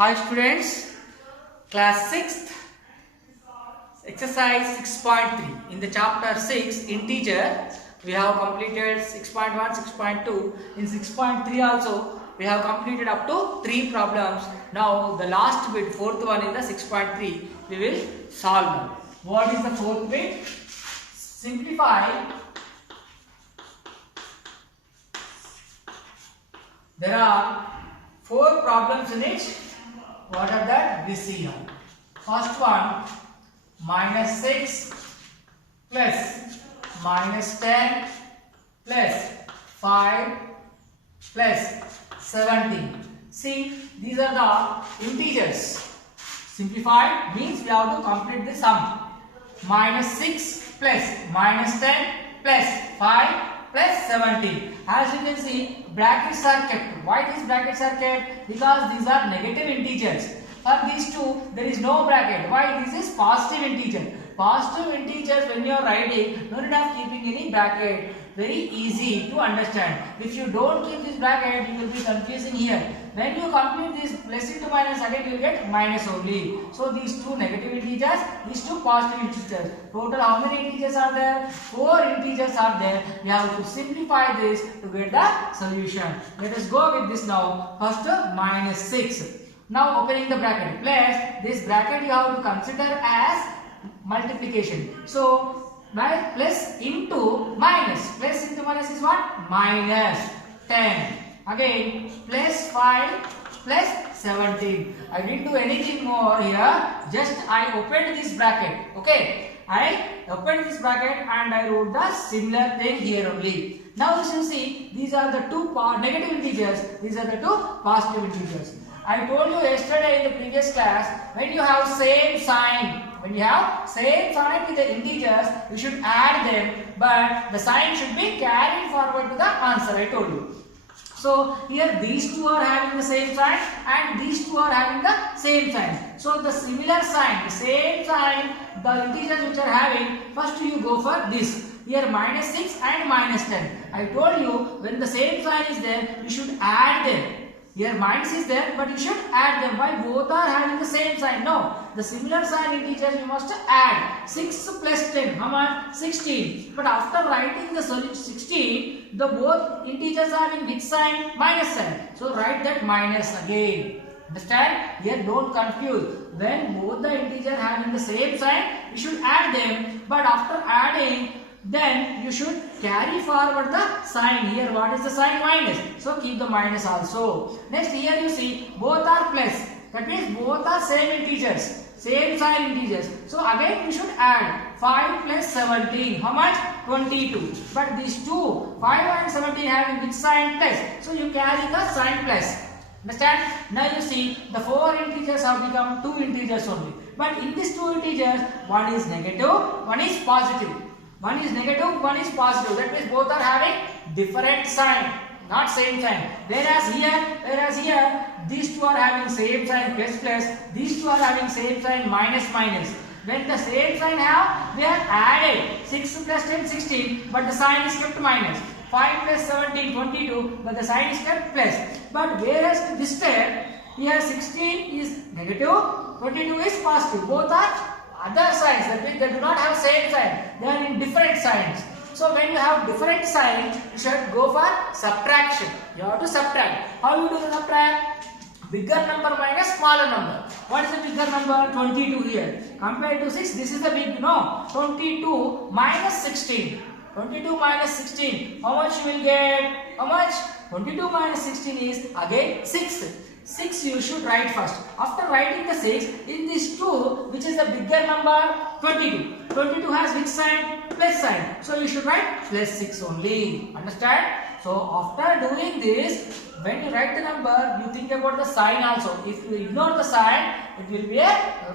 Hi students, class 6th, exercise 6.3. In the chapter 6, integer, we have completed 6.1, 6.2. In 6.3 also, we have completed up to 3 problems. Now, the last bit, fourth one in the 6.3, we will solve now. What is the fourth bit? Simplify. There are 4 problems in it. What are that? We see now. First one, minus 6 plus minus 10 plus 5 plus 17. See, these are the integers. Simplified means we have to complete the sum. Minus 6 plus minus 10 plus 5 plus 17. As you can see, brackets are kept. Why these brackets are kept? Because these are negative integers. For these two, there is no bracket. Why? This is positive integer. Positive integers, when you are writing, no need of keeping any bracket. Very easy to understand. If you don't keep this bracket, you will be confusing here. When you complete this plus into minus, again you will get minus only. So these two negative integers, these two positive integers. Total how many integers are there? 4 integers are there. We have to simplify this to get the solution. Let us go with this now. First minus 6. Now opening the bracket. Plus this bracket you have to consider as multiplication. So plus into minus. Plus into minus is what? Minus 10. Again plus 5 plus 17. I didn't do anything more here. Just I opened this bracket. Okay. I opened this bracket and I wrote the similar thing here only. Now you see these are the two negative integers. These are the two positive integers. I told you yesterday in the previous class, when you have same sign, with the integers, you should add them, but the sign should be carried forward to the answer. I told you. So here these two are having the same sign and these two are having the same sign. So the similar sign, the same sign, the integers which are having, first you go for this. Here minus 6 and minus 10. I told you when the same sign is there, you should add them. Here minus is there, but you should add them. Why? Both are having the same sign. No, the similar sign integers you must add. 6 plus 10, how much? 16. But after writing the solution 16, the both integers are having which sign? Minus sign. So write that minus again. Understand? Here don't confuse. When both the integers having the same sign, you should add them. But after adding, then you should carry forward the sign. Here what is the sign? Minus. So keep the minus also. Next here you see both are plus. That means both are same integers. Same sign integers. So again you should add 5 plus 17. How much? 22. But these two 5 and 17 having which sign? Plus. So you carry the sign plus. Understand? Now you see the 4 integers have become 2 integers only. But in these 2 integers, one is negative, one is positive. One is negative, one is positive. That means both are having different sign, not same sign. Whereas here, these two are having same sign plus plus. These two are having same sign minus minus. When the same sign have, they are added. 6 plus 10, 16, but the sign is kept minus. 5 plus 17, 22, but the sign is kept plus. But whereas this step, here 16 is negative, 22 is positive. Both are other signs, that means they do not have same sign. They are in different signs. So when you have different signs, you should go for subtraction. You have to subtract. How you do the subtract? Bigger number minus smaller number. What is the bigger number? 22 here. Compared to 6, this is the big, no. 22 minus 16. 22 minus 16. How much you will get? How much? 22 minus 16 is again 6. 6 you should write first. After writing the 6, in this 2, which is the bigger number? 22. 22 has which sign? Plus sign. So you should write plus 6 only. Understand? So after doing this, when you write the number, you think about the sign also. If you ignore the sign, it will be a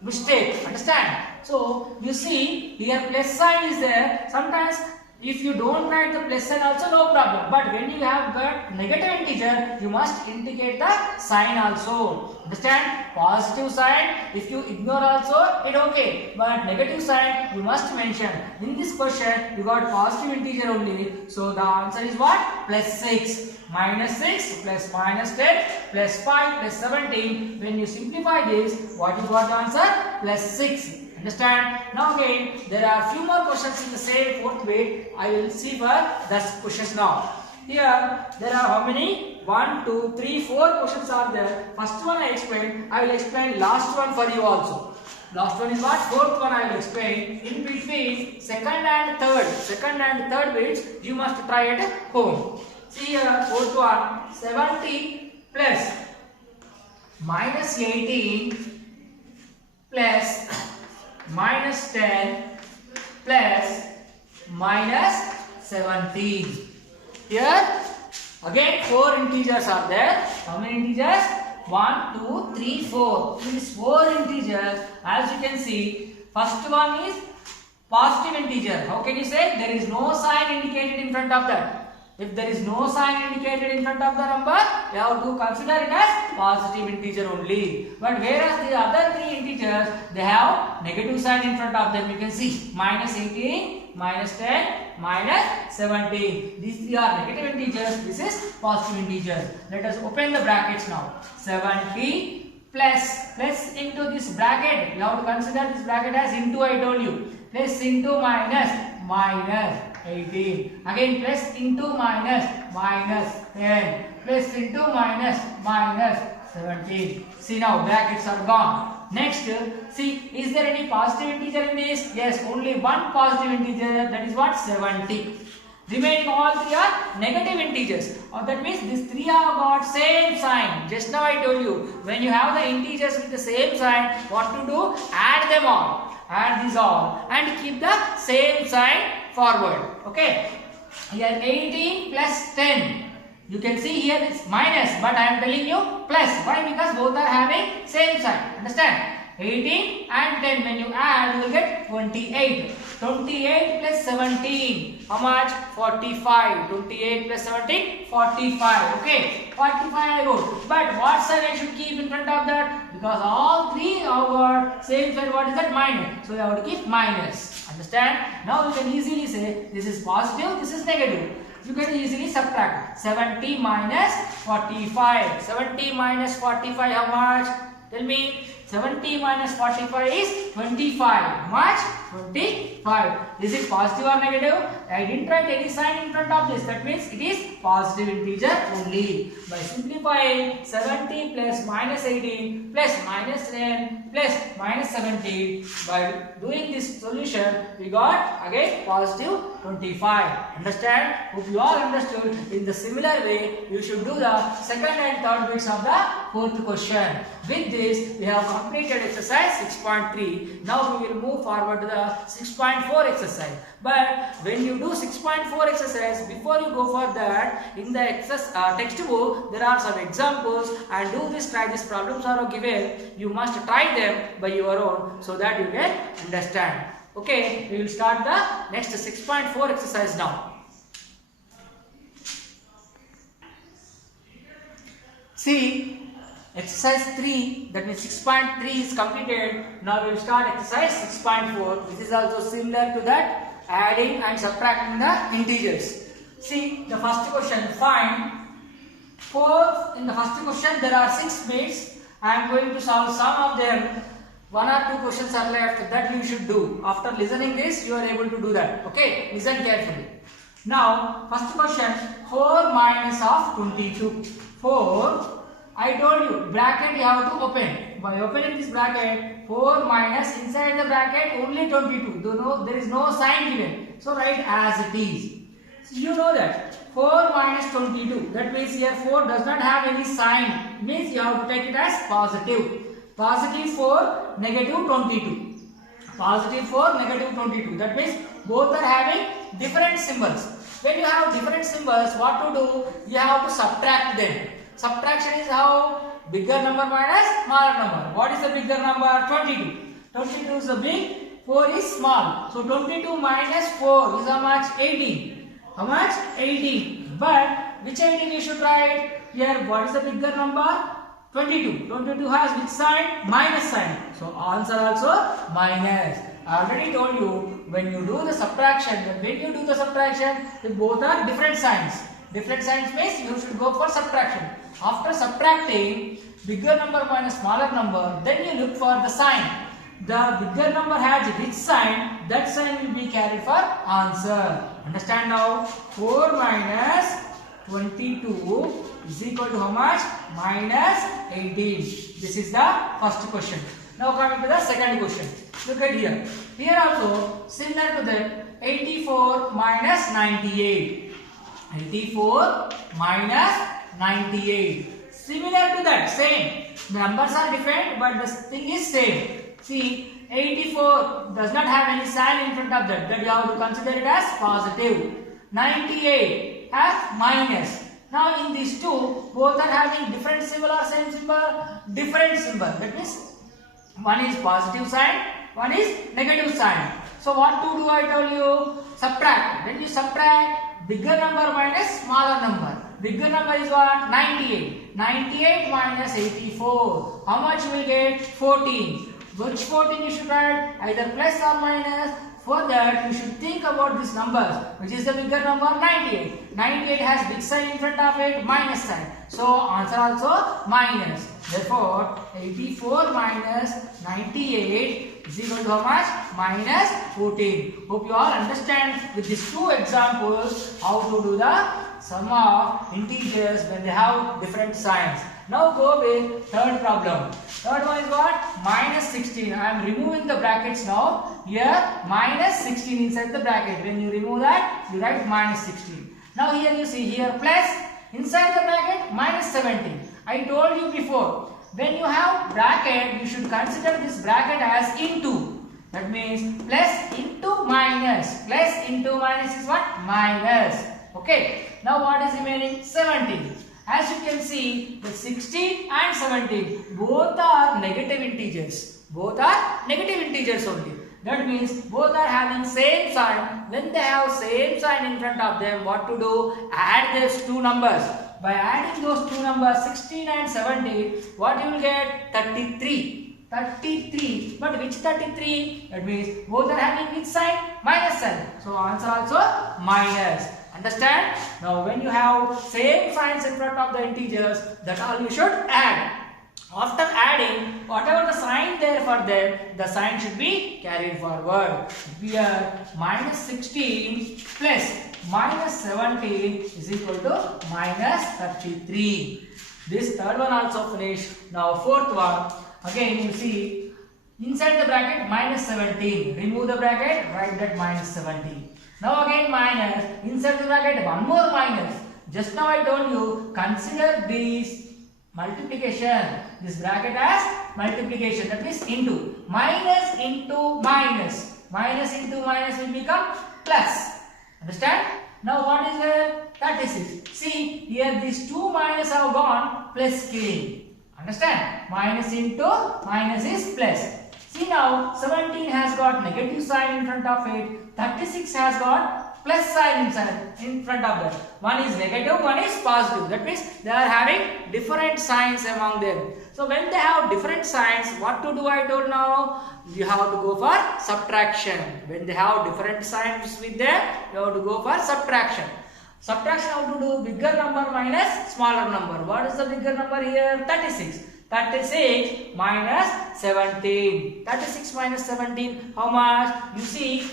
mistake. Understand? So you see here plus sign is there. Sometimes If you don't write the plus sign also, no problem. But when you have got negative integer, you must indicate the sign also. Understand? Positive sign, if you ignore also, it okay. But negative sign, you must mention. In this question, you got positive integer only. So the answer is what? Plus 6. Minus 6 plus minus 10 plus 5 plus 17. When you simplify this, what you got the answer? Plus 6. Understand? Now again, there are few more questions in the same fourth way. I will see for the questions now. Here, there are how many? 1, 2, 3, 4 questions are there. First one I explained. I will explain last one for you also. Last one is what? Fourth one I will explain. In between second and third bits, you must try at home. See here, fourth one, 70 plus minus 18 plus minus 10 plus minus 17. Here again 4 integers are there. How many integers? 1, 2, 3, 4. These 4 integers, as you can see, first one is positive integer. How can you say? There is no sign indicated in front of that. If there is no sign indicated in front of the number, you have to consider it as positive integer only. But whereas the other 3 integers, they have negative sign in front of them. You can see minus 18, minus 10, minus 17. These 3 are negative integers. This is positive integers. Let us open the brackets now. 70 plus into this bracket. You have to consider this bracket as into, I told you. Plus into minus 18. Again plus into minus 10. Plus into minus 17. See now brackets are gone. Next, see, is there any positive integer in this? Yes, only one positive integer, that is what? 70. Remaining all 3 are negative integers. That means these 3 have got same sign. Just now I told you, when you have the integers with the same sign, what to do? Add them all. Add these all and keep the same sign forward. Okay. Here 18 plus 10. You can see here it's minus, but I am telling you plus. Why? Because both are having same sign. Understand? 18 and 10. When you add, you will get 28. 28 plus 17. How much? 45. 28 plus 17. 45. Okay. 45 I wrote. But what sign I should keep in front of that? Because all 3 have got same sign. What is that? Minus. So you have to keep minus. Understand? Now you can easily say this is positive, this is negative. You can easily subtract. 70 minus 45. 70 minus 45 how much? Tell me. 70 minus 45 is 25. How much? 25. Is it positive or negative? I didn't write any sign in front of this. That means it is positive integer only. By simplifying 70 plus minus 18 plus minus 10 plus minus 17. By doing this solution, we got again positive 25. Understand? Hope you all understood. In the similar way, you should do the second and third bits of the fourth question. With this, we have completed exercise 6.3. Now we will move forward to the 6.4 exercise. But when you do 6.4 exercise, before you go for that, in the textbook, there are some examples, and do this, try these problems are given. You must try them by your own so that you can understand. Okay, we will start the next 6.4 exercise now. See, exercise 3, that means 6.3 is completed. Now we will start exercise 6.4. This is also similar to that, adding and subtracting the integers. See, the first question, find 4. In the first question there are 6 bits. I am going to solve some of them. 1 or 2 questions are left that you should do. After listening this, you are able to do that. Okay, listen carefully. Now, first question, 4 minus of 22. 4, I told you, bracket you have to open. By opening this bracket, 4 minus, inside the bracket only 22. There is no sign given. So write as it is. So you know that 4 minus 22. That means here 4 does not have any sign. Means you have to take it as positive. Positive 4, negative 22. Positive 4, negative 22. That means both are having different symbols. When you have different symbols, what to do? You have to subtract them. Subtraction is how? Bigger number minus smaller number. What is the bigger number? 22. 22 is the big. 4 is small. So 22 minus 4 is how much? 18. How much? 18. But which 18 you should write? Here, what is the bigger number? 22. 22 has which sign? Minus sign. So answer also minus. I already told you, when you do the subtraction, both are different signs. Different signs means you should go for subtraction. After subtracting bigger number minus smaller number, then you look for the sign. The bigger number has which sign, that sign will be carried for answer. Understand now? 4 minus 22 is equal to how much? Minus 18. This is the first question. Now coming to the second question. Look at here. Here also similar to that, 84 minus 98. 84 minus 98. Similar to that, same. The numbers are different, but the thing is same. See, 84 does not have any sign in front of that. That you have to consider it as positive. 98 has minus. Now in these two, both are having different symbol or same symbol? Different symbol. That means one is positive sign, one is negative sign. So what to do I told you? Subtract. When you subtract, bigger number minus smaller number. Bigger number is what? 98. 98 minus 84. How much you will get? 14. Which 14 you should write? Either plus or minus. For that, you should think about these numbers. Which is the bigger number? 98. 98 has big sign in front of it, minus sign. So, answer also minus. Therefore, 84 minus 98 is equal to how much? Minus 14. Hope you all understand with these two examples how to do the sum of integers when they have different signs. Now go with third problem. Third one is what? Minus 16. I am removing the brackets now. Here minus 16 inside the bracket. When you remove that, you write minus 16. Now here you see here plus inside the bracket minus 17. I told you before, when you have bracket, you should consider this bracket as into. That means plus into minus. Plus into minus is what? Minus. Okay. Now what is remaining? 17. As you can see, the 16 and 17 both are negative integers. Both are negative integers only. That means both are having same sign. When they have same sign in front of them, what to do? Add those two numbers. By adding those two numbers 16 and 17, what you will get? 33. 33. But which 33? That means both are having which sign? Minus sign. So answer also minus. Understand? Now when you have same signs in front of the integers, that all you should add. After adding, whatever the sign there for them, the sign should be carried forward. Here minus 16 plus minus 17 is equal to minus 33. This third one also finished. Now fourth one. Again you see inside the bracket minus 17. Remove the bracket, write that minus 17. Now again minus, inside the bracket one more minus. Just now I told you, consider this multiplication. This bracket as multiplication, that means into. Minus into minus. Minus into minus will become plus. Understand? Now what is there? 36. See, here these two minus have gone, plus came. Understand? Minus into minus is plus. See now, 17 has got negative sign in front of it. 36 has got plus sign in front of that. One is negative, one is positive. That means they are having different signs among them. So when they have different signs, what to do I told now? You have to go for subtraction. When they have different signs with them, you have to go for subtraction. Subtraction how to do? Bigger number minus smaller number. What is the bigger number here? 36. 36 minus 17. 36 minus 17, how much? You see,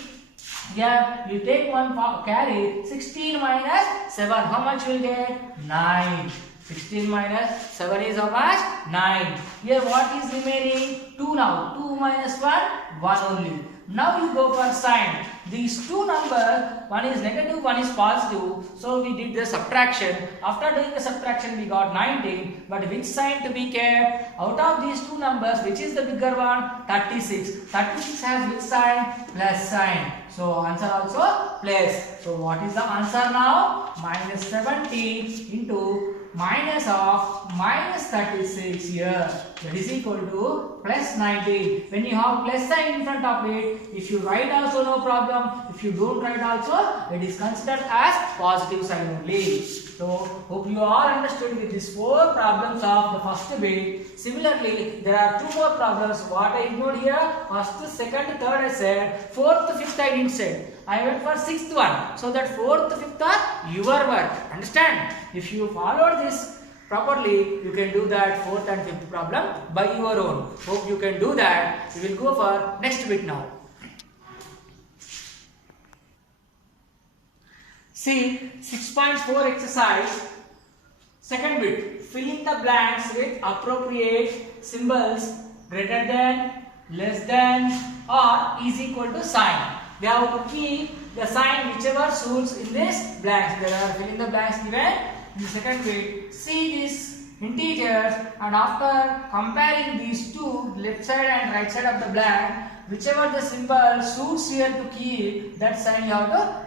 here you take one carry, 16 minus 7. How much you will get? 9. 16 minus 7 is how much? 9. Here what is remaining? 2 now. 2 minus 1, 1 only. Now you go for sign. these two numbers, one is negative, one is positive. So we did the subtraction. After doing the subtraction, we got 19. But which sign to be kept? Out of these two numbers, which is the bigger one? 36. 36 has which sign? Plus sign. So answer also plus. So what is the answer now? Minus 70 into minus of minus 36 here. That is equal to plus 19. When you have plus sign in front of it, if you write also no problem. If you don't write also, it is considered as positive sign only. So hope you all understood with these 4 problems of the first bit. Similarly, there are 2 more problems. What I ignored here? First, second, third I said. Fourth, fifth I didn't say. I went for 6th one. So that 4th, 5th are your work. Understand? If you follow this properly, you can do that 4th and 5th problem by your own. Hope you can do that. We will go for next bit now. See 6.4 exercise. Second bit. Fill in the blanks with appropriate symbols greater than, less than, or is equal to sign. We have to keep the sign whichever suits in this blanks. There are fill in the blanks given in the second bit. See these integers, and after comparing these two, left side and right side of the blank, whichever the symbol suits here to keep, that sign you have to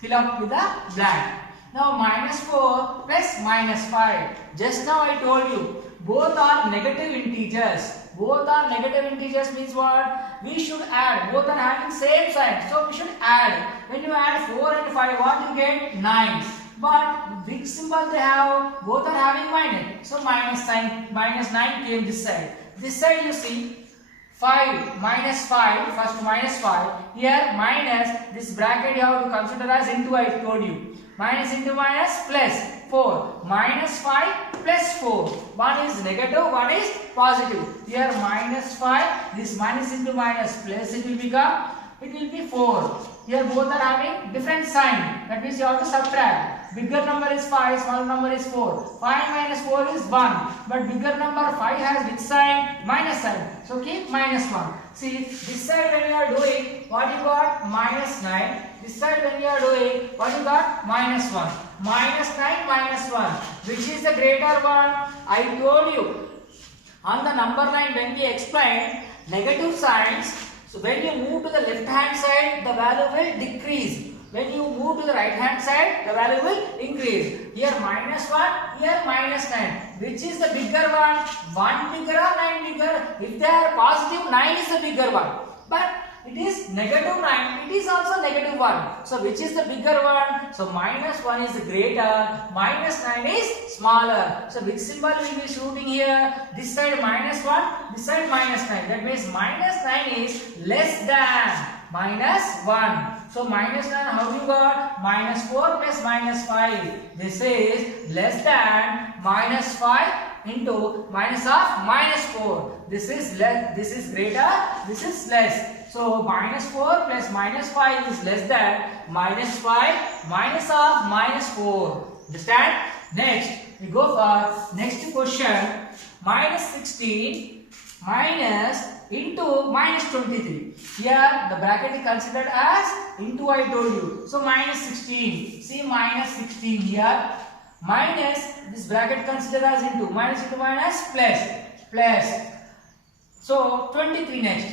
fill up with the blank. Now minus 4 plus minus 5. Just now I told you both are negative integers. Both are negative integers means what? We should add. Both are having same sign. So we should add. When you add 4 and 5, what you get? 9. But which symbol they have? Both are having minus. So minus sign, minus 9 came this side. This side you see 5 minus 5, first minus 5. Here minus, this bracket you have to consider as into, I told you. Minus into minus plus 4. Minus 5 plus 4. One is negative, one is positive. Here minus 5, this minus into minus plus it will become, it will be 4. Here both are having different sign. That means you have to subtract. Bigger number is 5, smaller number is 4. 5 minus 4 is 1. But bigger number 5 has which sign? Minus sign. So keep minus 1. See, this side when you are doing, what you got? Minus 9. This side when you are doing, what you got? Minus 1. Minus 9 minus 1. Which is the greater one? I told you. On the number line when we explained negative signs, so when you move to the left hand side, the value will decrease. When you move to the right hand side, the value will increase. Here minus 1, here minus 9. Which is the bigger one? 1 bigger or 9 bigger? If they are positive, 9 is the bigger one. But it is negative 9, it is also negative 1. So which is the bigger one? So minus 1 is greater, minus 9 is smaller. So which symbol will be shooting here? This side minus 1, this side minus 9. That means minus 9 is less than minus 1. So minus 9, how you got? Minus 4 plus minus 5. This is less than minus 5 into minus of minus 4. This is less, this is greater, this is less. So minus 4 plus minus 5 is less than minus 5 minus of minus 4. Understand? Next, we go for next question. Minus 16 minus into minus 23. Here the bracket is considered as into, I told you. So minus 16. See minus 16 here. Minus, this bracket considered as into. Minus into minus plus. Plus. So 23 next.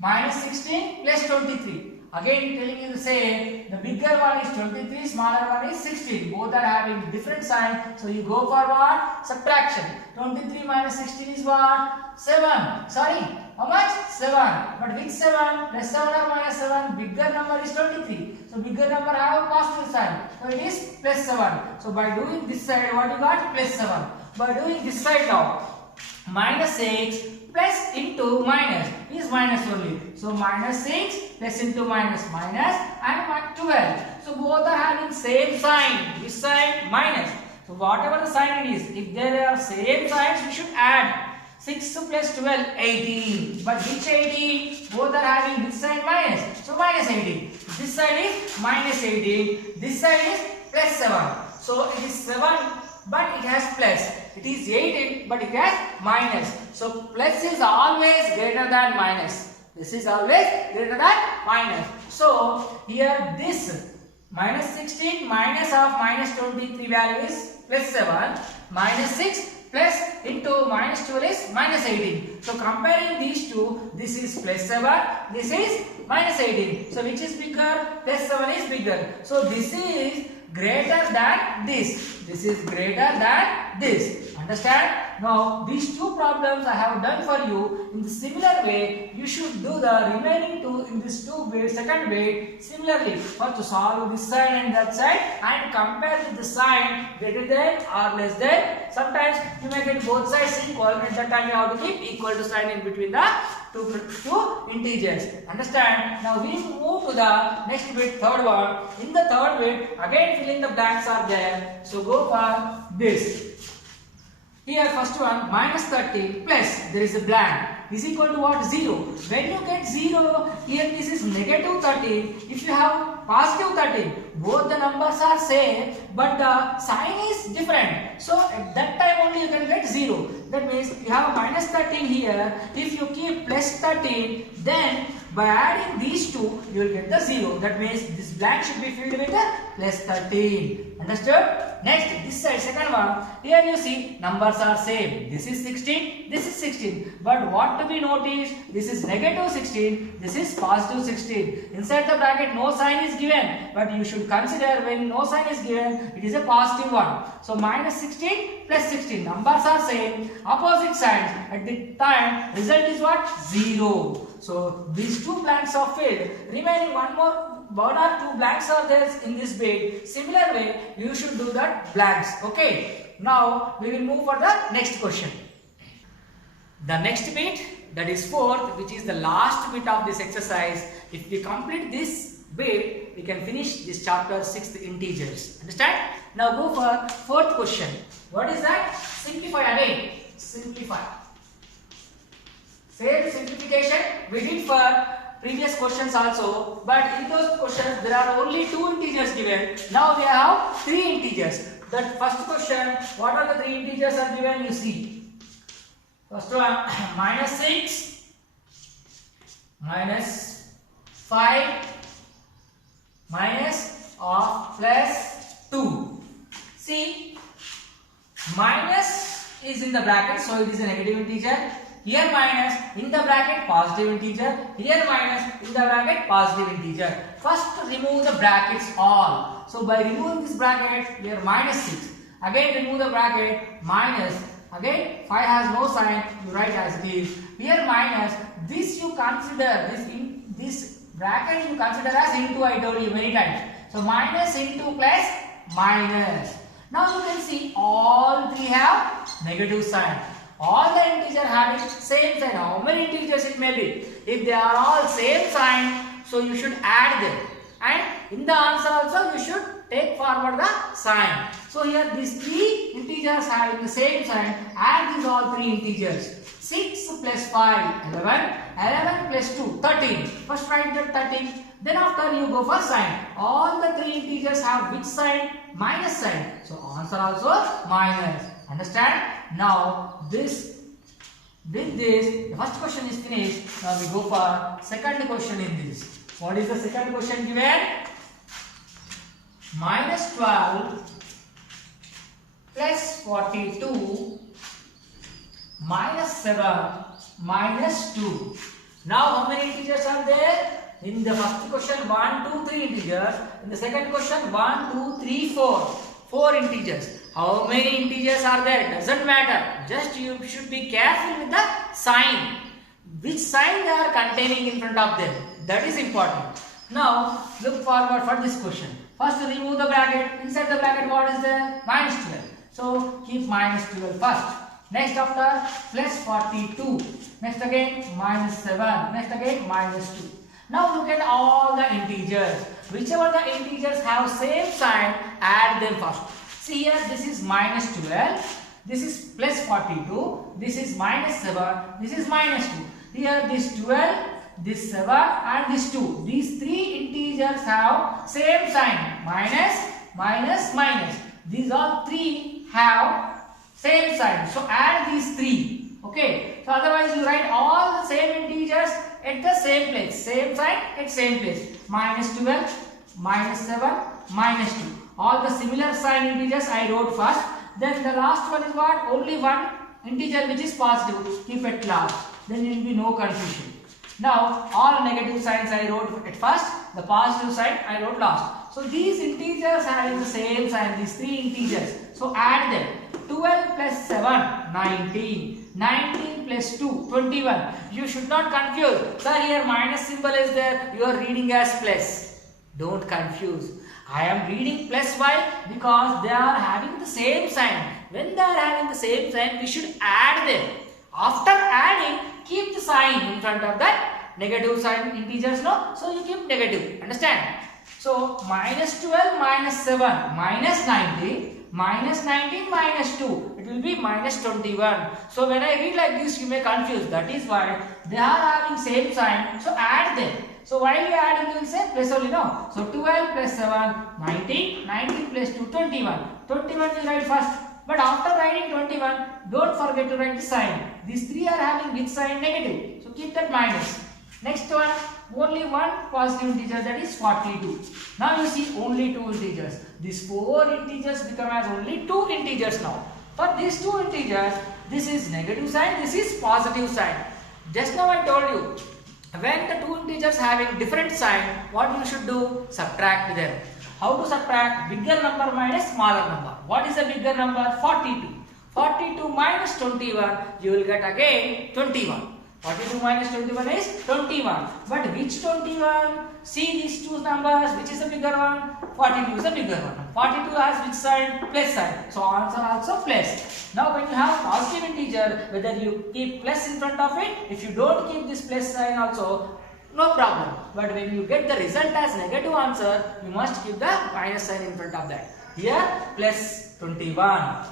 Minus 16 plus 23. Again telling you the same. The bigger one is 23, smaller one is 16. Both are having different sign. So you go for what? Subtraction. 23 minus 16 is what? 7. Sorry. How much? 7. But which 7? Plus 7 or minus 7? Bigger number is 23. So bigger number have a positive sign. So it is plus 7. So by doing this side, what you got? Plus 7. By doing this side now, minus 6 plus into minus is minus only. So minus 6 plus into minus minus and 12. So both are having same sign. This side minus. So whatever the sign it is, if there are same signs, we should add. 6 plus 12, 18. But which 18? Both are having which sign? Minus. So minus 18. This side is minus 18. This side is plus 7. So it is 7 but it has plus. It is 18 but it has minus. So plus is always greater than minus. This is always greater than minus. So here this minus 16 minus of minus 23 value is plus 7, minus 6 plus into minus 12 is minus 18. So comparing these two, this is plus 7, this is minus 18. So which is bigger? Plus 7 is bigger. So this is greater than this. This is greater than this. Understand? Now these two problems I have done for you. In the similar way, you should do the remaining two in this second way similarly. First to solve this side and that side and compare with the sign greater than or less than. Sometimes you may get both sides equal. At that time you have to keep equal to sign in between the two integers. Understand? Now we move to the next bit, third one. In the third bit, again fill in the blanks are there. So go for this. Here first one minus 30 plus there is a blank is equal to what? 0. When you get 0, here this is negative 13. If you have positive 13, both the numbers are same but the sign is different. So at that time only you can get 0. That means you have a minus 13 here. If you keep plus 13, then by adding these two, you will get the 0. That means this blank should be filled with a plus 13. Understood? Next, this side, second one. Here you see numbers are same. This is 16, this is 16. But what to be noticed? This is negative 16, this is positive 16. Inside the bracket, no sign is given. But you should consider when no sign is given, it is a positive one. So minus 16 plus 16. Numbers are same. Opposite signs. At the time, result is what? 0. So these two blanks are filled. Remaining one or two blanks are there in this bit. Similar way, you should do that blanks. Okay. Now we will move for the next question. The next bit, that is fourth, which is the last bit of this exercise. If we complete this bit, we can finish this chapter 6th integers. Understand? Now go for fourth question. What is that? Simplify again. Simplify. Same simplification we did for previous questions also, but in those questions there are only 2 integers given. Now we have 3 integers. That first question, what are the 3 integers are given? You see. First one, minus 6, minus 5, minus of plus 2. See, minus is in the bracket, so it is a negative integer. Here minus in the bracket positive integer. Here minus in the bracket positive integer. First remove the brackets all. So by removing this bracket, here minus 6. Again remove the bracket minus. Again 5 has no sign. You write as it is. Here minus. This you consider this bracket you consider as into. I told you many times. So minus into plus minus. Now you can see all 3 have negative sign. All the integers having same sign. How many integers it may be? If they are all same sign, so you should add them. And in the answer also you should take forward the sign. So here these 3 integers having the same sign. Add these all 3 integers. 6 plus 5, 11. 11 plus 2, 13. First write the 13. Then after you go for sign. All the 3 integers have which sign? Minus sign. So answer also minus. Understand? Now with this the first question is finished. Now we go for second question in this. What is the second question given? Minus 12 plus 42 minus 7 minus 2. Now how many integers are there? In the first question 1, 2, 3 integers. In the second question 1, 2, 3, 4. 4 integers. How many integers are there? Doesn't matter. Just you should be careful with the sign. Which sign they are containing in front of them. That is important. Now look forward for this question. First remove the bracket. Inside the bracket what is there? Minus 12. So keep minus 12 first. Next after plus 42. Next again minus 7. Next again minus 2. Now look at all the integers. Whichever the integers have same sign, add them first. See here, this is minus 12, this is plus 42, this is minus 7, this is minus 2. Here this 12, this 7 and this 2. These 3 integers have same sign, minus, minus, minus. These all 3 have same sign. So add these 3. Okay. So otherwise you write all the same integers at the same place. Same sign at same place. Minus 12, minus 7, minus 2. All the similar sign integers I wrote first. Then the last one is what? Only one integer which is positive. Keep at last. Then there will be no confusion. Now all negative signs I wrote at first. The positive sign I wrote last. So these integers having the same sign. These three integers. So add them. 12 plus 7, 19. 19 plus 2, 21. You should not confuse. Sir, here minus symbol is there. You are reading as plus. Don't confuse. I am reading plus. Why? Because they are having the same sign. When they are having the same sign, we should add them. After adding, keep the sign in front of that negative sign integers. No? So you keep negative. Understand? So minus 12 minus 7 minus 19. Minus 19 minus 2, it will be minus 21. So when I read like this, you may confuse. That is why they are having same sign. So add them. So while you adding, you will say plus only, no. So 12 plus 7, 19. 19 plus 2, 21. 21 you write first. But after writing 21, don't forget to write the sign. These three are having which sign? Negative. So keep that minus. Next one, only one positive integer, that is 42. Now you see only two integers. These four integers become as only two integers now. For these two integers, this is negative sign, this is positive sign. Just now I told you, when the two integers having different sign, what you should do? Subtract them. How to subtract? Bigger number minus smaller number. What is the bigger number? 42. 42 minus 21, you will get again 21. 42 minus 21 is 21. But which 21? See these two numbers. Which is the bigger one? 42 is the bigger one. 42 has which sign? Plus sign. So answer also plus. Now when you have positive integer, whether you keep plus in front of it, if you don't keep this plus sign also, no problem. But when you get the result as negative answer, you must keep the minus sign in front of that. Here plus 21.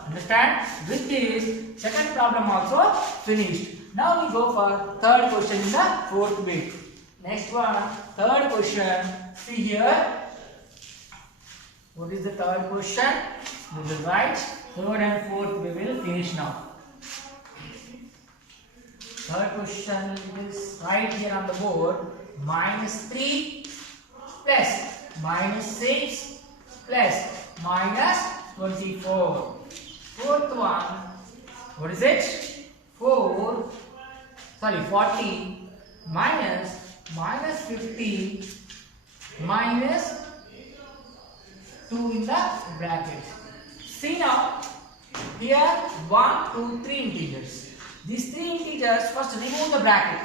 Understand? With this, second problem also finished. Now we go for third question in the fourth bit. Next one, third question. See here. What is the third question? We will write. Third and fourth we will finish now. Third question is right here on the board. Minus 3 plus minus 6 plus minus 24. Fourth one. What is it? 40 minus 50 minus 2 in the bracket. See now, here 1, 2, 3 integers. These 3 integers, first remove the bracket.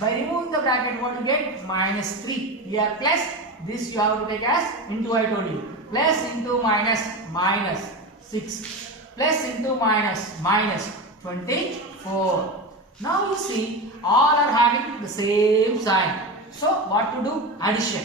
By removing the bracket, what you get? Minus 3. Here plus, this you have to take as into, I told you. Plus into minus, minus 6. Plus into minus, minus 24. Now you see, all are having the same sign. So what to do? Addition.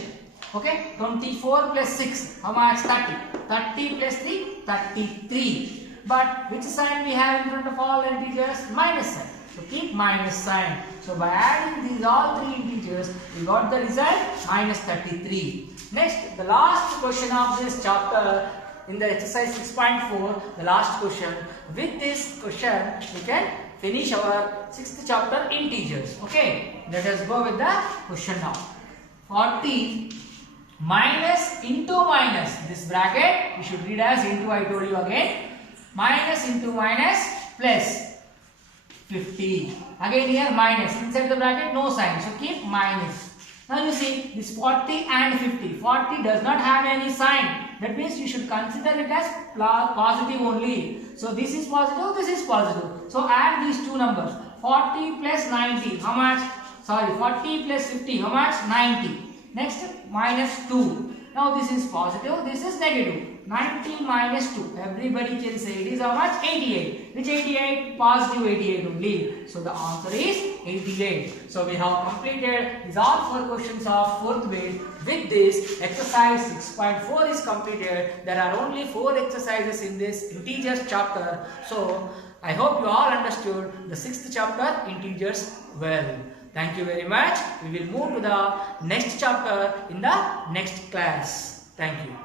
Okay, 24 plus 6, how much? 30. 30 plus 3, 33. But which sign we have in front of all the integers? Minus sign. So keep minus sign. So by adding these all three integers, we got the result minus 33. Next, the last question of this chapter in the exercise 6.4, the last question. With this question, we can finish our 6th chapter integers. Okay, let us go with the question now. 40 minus into minus, this bracket you should read as into, I told you again. Minus into minus plus 50. Again here minus, inside the bracket no sign, so keep minus. Now you see this 40 and 50. 40 does not have any sign. That means you should consider it as positive only. So this is positive, this is positive. So add these two numbers. 40 plus 90, how much? Sorry, 40 plus 50, how much? 90. Next, minus 2. Now this is positive, this is negative. 90 minus 2. Everybody can say it is how much? 88. Which 88? Positive 88 only. So the answer is 88. So we have completed these all 4 questions of 4th grade. With this, exercise 6.4 is completed. There are only 4 exercises in this integers chapter. So I hope you all understood the 6th chapter integers well. Thank you very much. We will move to the next chapter in the next class. Thank you.